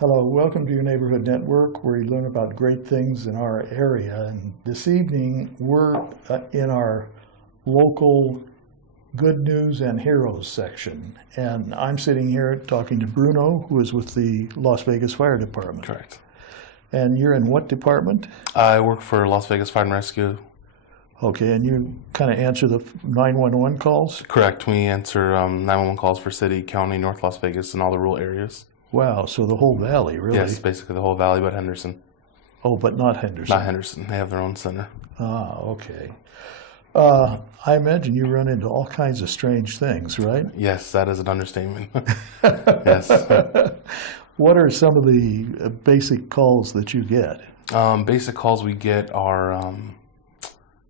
Hello, welcome to your Neighborhood Network, where you learn about great things in our area. And this evening, we're in our local good news and heroes section. And I'm sitting here talking to Bruno, who is with the Las Vegas Fire Department. Correct. And you're in what department? I work for Las Vegas Fire and Rescue. Okay, and you kind of answer the 911 calls? Correct. We answer 911 calls for city, county, North Las Vegas, and all the rural areas. Wow, so the whole valley, really? Yes, basically the whole valley, but Henderson. Oh, but not Henderson. Not Henderson. They have their own center. Ah, okay. I imagine you run into all kinds of strange things, right? Yes, that is an understatement. Yes. What are some of the basic calls that you get? Basic calls we get are a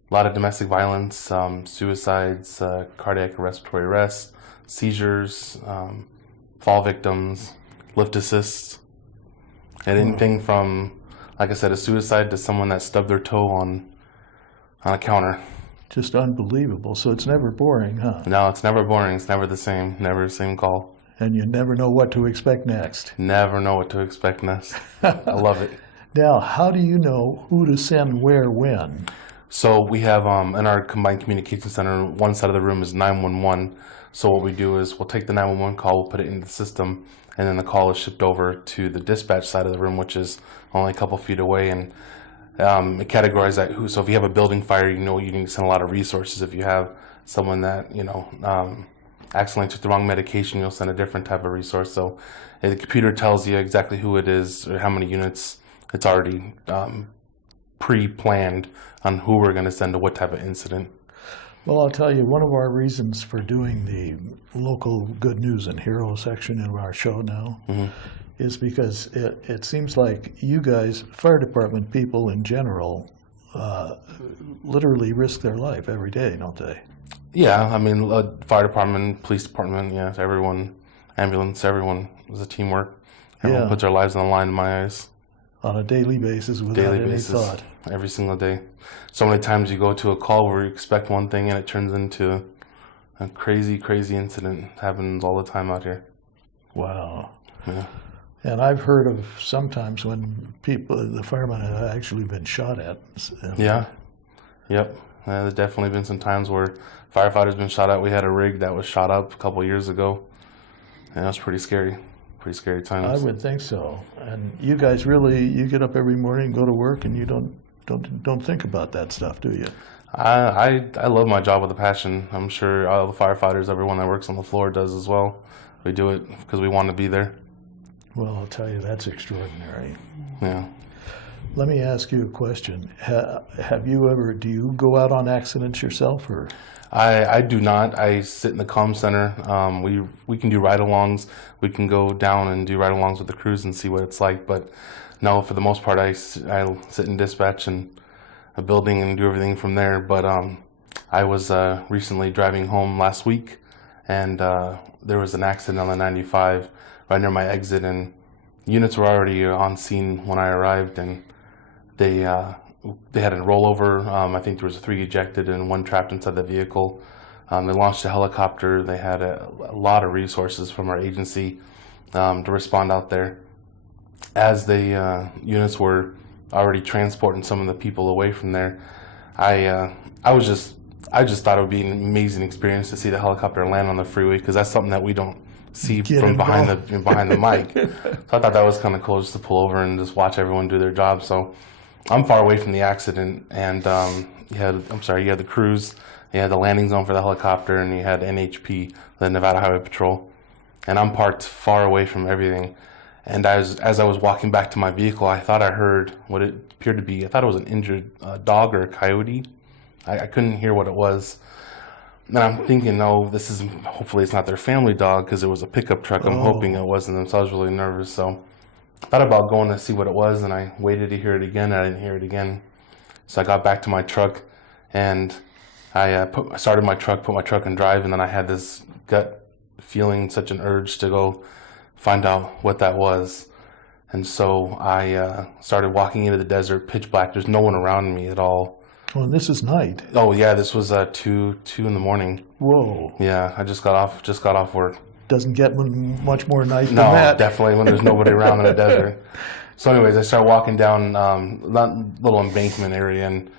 lot of domestic violence, suicides, cardiac or respiratory arrests, seizures, fall victims, lift assists, and anything from, like I said, a suicide to someone that stubbed their toe on a counter. Just unbelievable. So it's never boring, huh? No, it's never boring. It's never the same. Never the same call. And you never know what to expect next. Never know what to expect next. I love it. Now, how do you know who to send where, when? So we have in our combined communication center, one side of the room is 911. So what we do is we'll take the 911 call, we'll put it into the system, and then the call is shipped over to the dispatch side of the room, which is only a couple feet away, and it categorizes that. So if you have a building fire, you know you need to send a lot of resources. If you have someone that accidentally took the wrong medication, you'll send a different type of resource. So the computer tells you exactly who it is or how many units. It's already pre-planned on who we're going to send to what type of incident. Well, I'll tell you, one of our reasons for doing the local good news and hero section in our show now is because it seems like you guys, fire department people in general, literally risk their life every day, don't they? Yeah, I mean, fire department, police department, yeah, everyone, ambulance, everyone is a teamwork. Everyone puts their lives on the line in my eyes. On a daily basis without any thought. Every single day. So many times you go to a call where you expect one thing and it turns into a crazy, crazy incident. It happens all the time out here. Wow. Yeah. And I've heard of sometimes when the firemen have actually been shot at. Yeah. Yep. There's definitely been some times where firefighters been shot at. We had a rig that was shot up a couple years ago. And that's pretty scary. Pretty scary times. I would think so. And you guys really, you get up every morning, go to work, and you don't think about that stuff, do you? I love my job with a passion. I'm sure all the firefighters, everyone that works on the floor does as well. We do it because we want to be there. Well, I'll tell you, that's extraordinary. Yeah. Let me ask you a question. Do you go out on accidents yourself, or? I do not. I sit in the comm center. We can do ride-alongs. We can go down and do ride-alongs with the crews and see what it's like. But no, for the most part, I sit in dispatch and a building and do everything from there. But I was recently driving home last week, and there was an accident on the 95 right near my exit, and units were already on scene when I arrived, and they had a rollover. I think there was 3 ejected and 1 trapped inside the vehicle. They launched a helicopter. They had a lot of resources from our agency to respond out there. As the units were already transporting some of the people away from there, I just thought it would be an amazing experience to see the helicopter land on the freeway, because that's something that we don't see from behind the mic. So I thought that was kind of cool, just to pull over and just watch everyone do their job. So I'm far away from the accident, and you had the crews, you had the landing zone for the helicopter, and you had NHP, the Nevada Highway Patrol, and I'm parked far away from everything. And as I was walking back to my vehicle, I thought I heard what it appeared to be. I thought it was an injured dog or a coyote. I couldn't hear what it was. And I'm thinking, no, hopefully it's not their family dog, because it was a pickup truck. I'm hoping it wasn't them, so I was really nervous. So I thought about going to see what it was, and I waited to hear it again, and I didn't hear it again. So I got back to my truck, and I started my truck, put my truck in drive, and then I had this gut feeling, such an urge to go find out what that was. And so I started walking into the desert, pitch black. There's no one around me at all. Oh, and this is night. Oh yeah, this was 2 in the morning. Whoa. Yeah, I just got off work. doesn't get much more nice than No, that. definitely when there's nobody around in a desert. So anyways, I started walking down that little embankment area, and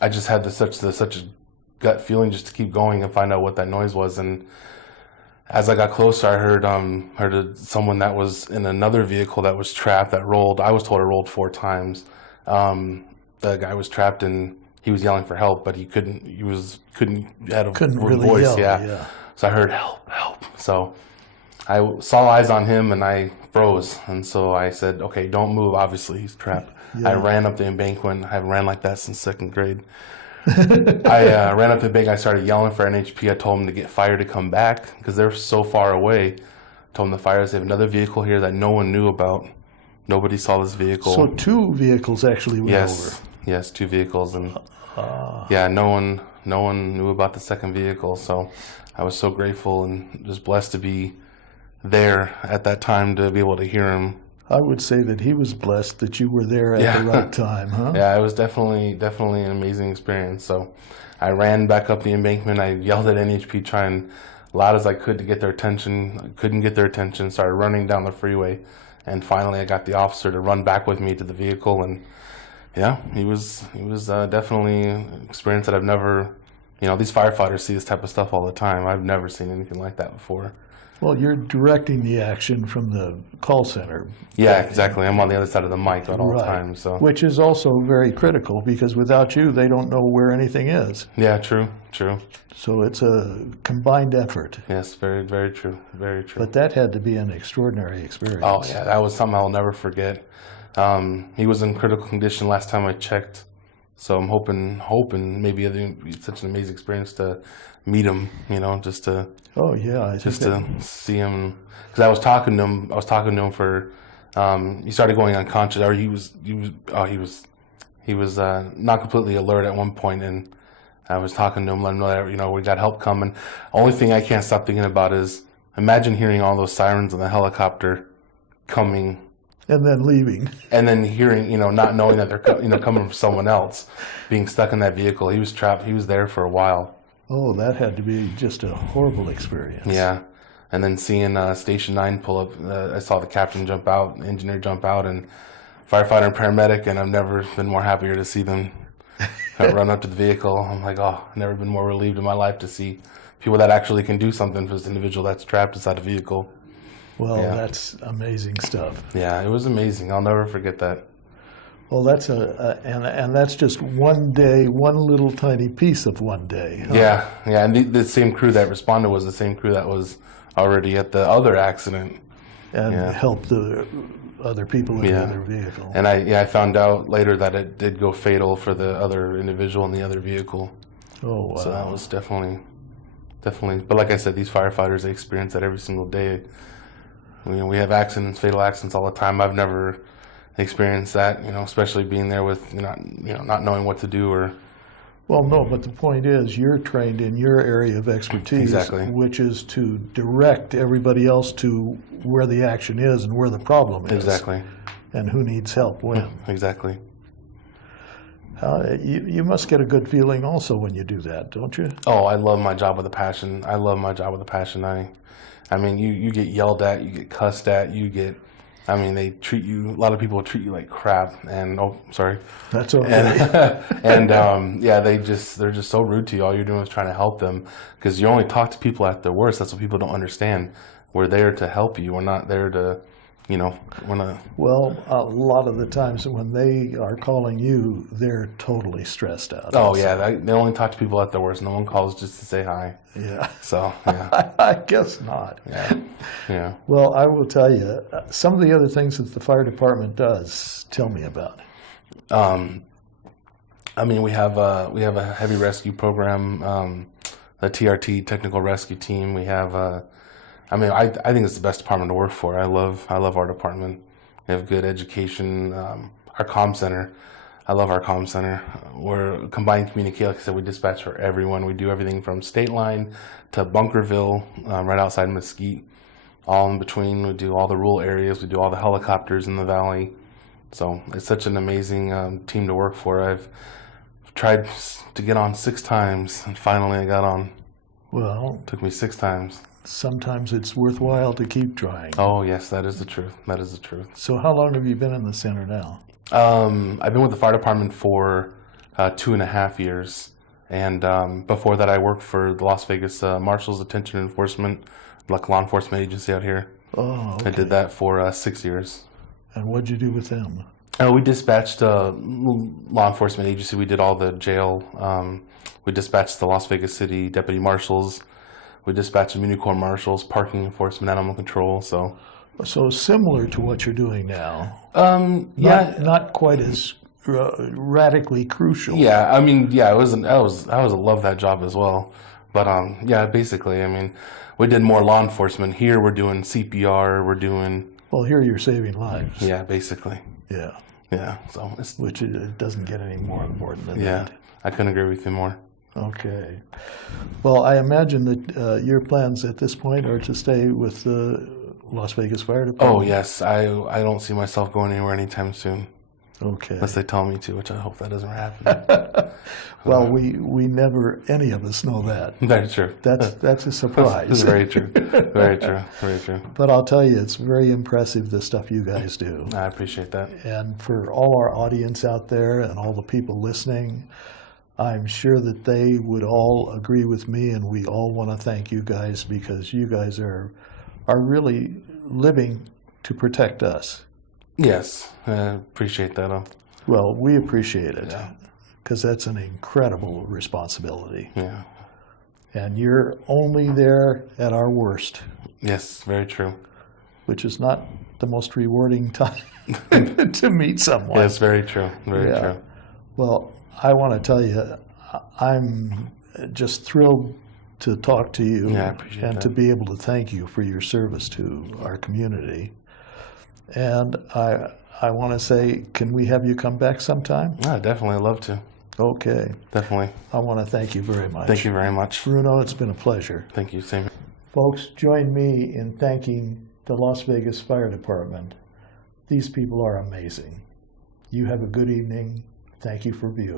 I just had such a gut feeling just to keep going and find out what that noise was. And as I got closer, I heard someone that was in another vehicle that was trapped, that rolled. I was told it rolled 4 times. The guy was trapped, and he was yelling for help, but he couldn't. Had a Couldn't really voice. yell, Yeah. yeah. So I heard help, help. So I saw eyes on him, and I froze. And so I said, "Okay, don't move. Obviously, he's trapped." Yeah. I ran up the embankment. I ran like that since 2nd grade. I ran up the bank. I started yelling for NHP. I told them to get fire to come back because they're so far away. Told them the fires. They have another vehicle here that no one knew about. Nobody saw this vehicle. So 2 vehicles actually went Yes, yes, 2 vehicles, and yeah, no one knew about the 2nd vehicle. So I was so grateful and just blessed to be there at that time to be able to hear him. I would say that he was blessed that you were there at the right time, huh? Yeah, it was definitely an amazing experience. So I ran back up the embankment. I yelled at NHP, trying loud as I could to get their attention. I couldn't get their attention. Started running down the freeway, and finally I got the officer to run back with me to the vehicle. And yeah, he was definitely an experience that I've never. These firefighters see this type of stuff all the time. I've never seen anything like that before. Well, you're directing the action from the call center. Yeah, exactly. I'm on the other side of the mic at all Right. times. So Which is also very critical because without you, they don't know where anything is. yeah, true. So it's a combined effort. Yes, very, very true. Very true. But that had to be an extraordinary experience. Oh yeah, that was something I'll never forget. He was in critical condition last time I checked, so I'm hoping maybe it'd be such an amazing experience to meet him. Just to Oh yeah, to see him, because I was talking to him for. He started going unconscious, or he was not completely alert at one point, and I was talking to him, letting him know that we got help coming. Only thing I can't stop thinking about is imagine hearing all those sirens in the helicopter coming, and then leaving. and then hearing not knowing that they're coming from someone else, being stuck in that vehicle. He was trapped. He was there for a while. Oh, that had to be just a horrible experience. Yeah, and then seeing Station 9 pull up, I saw the captain jump out, engineer jump out, and firefighter and paramedic, and I've never been more happier to see them run up to the vehicle. I'm like, oh, I've never been more relieved in my life to see people that actually can do something for this individual that's trapped inside a vehicle. Well, Yeah. that's amazing stuff. Yeah, it was amazing. I'll never forget that. Well, that's and that's just one day, one little tiny piece of one day. Huh? Yeah, and the same crew that responded was the same crew that was already at the other accident. And Yeah. help the other people in the Yeah. other vehicle. And I found out later that it did go fatal for the other individual in the other vehicle. Oh, wow. So that was definitely. But like I said, these firefighters, they experience that every single day. We have accidents, fatal accidents all the time. I've never experienced that, especially being there with not knowing what to do or. Well, no, but the point is you're trained in your area of expertise, Exactly. which is to direct everybody else to where the action is and where the problem is. Exactly. And who needs help when. Exactly. You must get a good feeling also when you do that, don't you? Oh, I love my job with a passion. I mean, you get yelled at, you get cussed at, they treat you, a lot of people treat you like crap, and, oh, sorry. That's okay. And they're just so rude to you. All you're doing is trying to help them, because you only talk to people at their worst. That's what people don't understand. We're there to help you. We're not there to, Well, a lot of the times when they are calling you, they're totally stressed out. Oh, yeah, they only talk to people at their worst. No one calls just to say hi. Yeah. So, yeah. I guess not. Yeah. Well, I will tell you, some of the other things that the fire department does, tell me about. We have a heavy rescue program, the TRT Technical Rescue Team. We have, I think it's the best department to work for. I love our department. We have good education. Our comm center, I love our comm center. We're a combined communique. Like I said, we dispatch for everyone. We do everything from State Line to Bunkerville, right outside Mesquite, all in between. We do all the rural areas. We do all the helicopters in the valley. So it's such an amazing team to work for. I've tried to get on 6 times, and finally I got on. Well, Took me 6 times. sometimes it's worthwhile to keep trying. Oh, yes, that is the truth. That is the truth. So how long have you been in the center now? I've been with the fire department for 2.5 years. And before that, I worked for the Las Vegas Marshals Detention Enforcement, like law enforcement agency out here. Oh, okay. I did that for 6 years. And what'd you do with them? We dispatched law enforcement agency. We did all the jail. We dispatched the Las Vegas City deputy marshals. We dispatched the Muni Corps marshals, parking enforcement, animal control. So similar to what you're doing now. Yeah, Not quite as radically crucial. yeah. I mean, yeah. I love that job as well. But yeah, basically, I mean, we did more law enforcement. Here, we're doing CPR. We're doing. Well, here you're saving lives. Yeah, basically. Yeah. Yeah. So Which it doesn't get any more important than yeah, that. I couldn't agree with you more. Okay. Well, I imagine that your plans at this point are to stay with the Las Vegas Fire Department. Oh yes, I don't see myself going anywhere anytime soon. Okay. Unless they tell me to, which I hope that doesn't happen. Well, we never, any of us know that. Very true. That's a surprise. That's very true. Very true. Very true. But I'll tell you, it's very impressive the stuff you guys do. I appreciate that. And for all our audience out there and all the people listening, I'm sure that they would all agree with me, and we all want to thank you guys because you guys are really living to protect us. Yes, I appreciate that. Well, we appreciate it Yeah. because that's an incredible responsibility. Yeah. And you're only there at our worst, Yes, very true. which is not the most rewarding time to meet someone. Yes, very true. Very Yeah. true. Well, I want to tell you, I'm just thrilled to talk to you Yeah, I appreciate and that. to be able to thank you for your service to our community. And I want to say, can we have you come back sometime? Yeah, definitely. I'd love to. Okay. Definitely. I want to thank you very much. Thank you very much. Bruno, it's been a pleasure. Thank you. Same. Folks, join me in thanking the Las Vegas Fire Department. These people are amazing. You have a good evening. Thank you for viewing.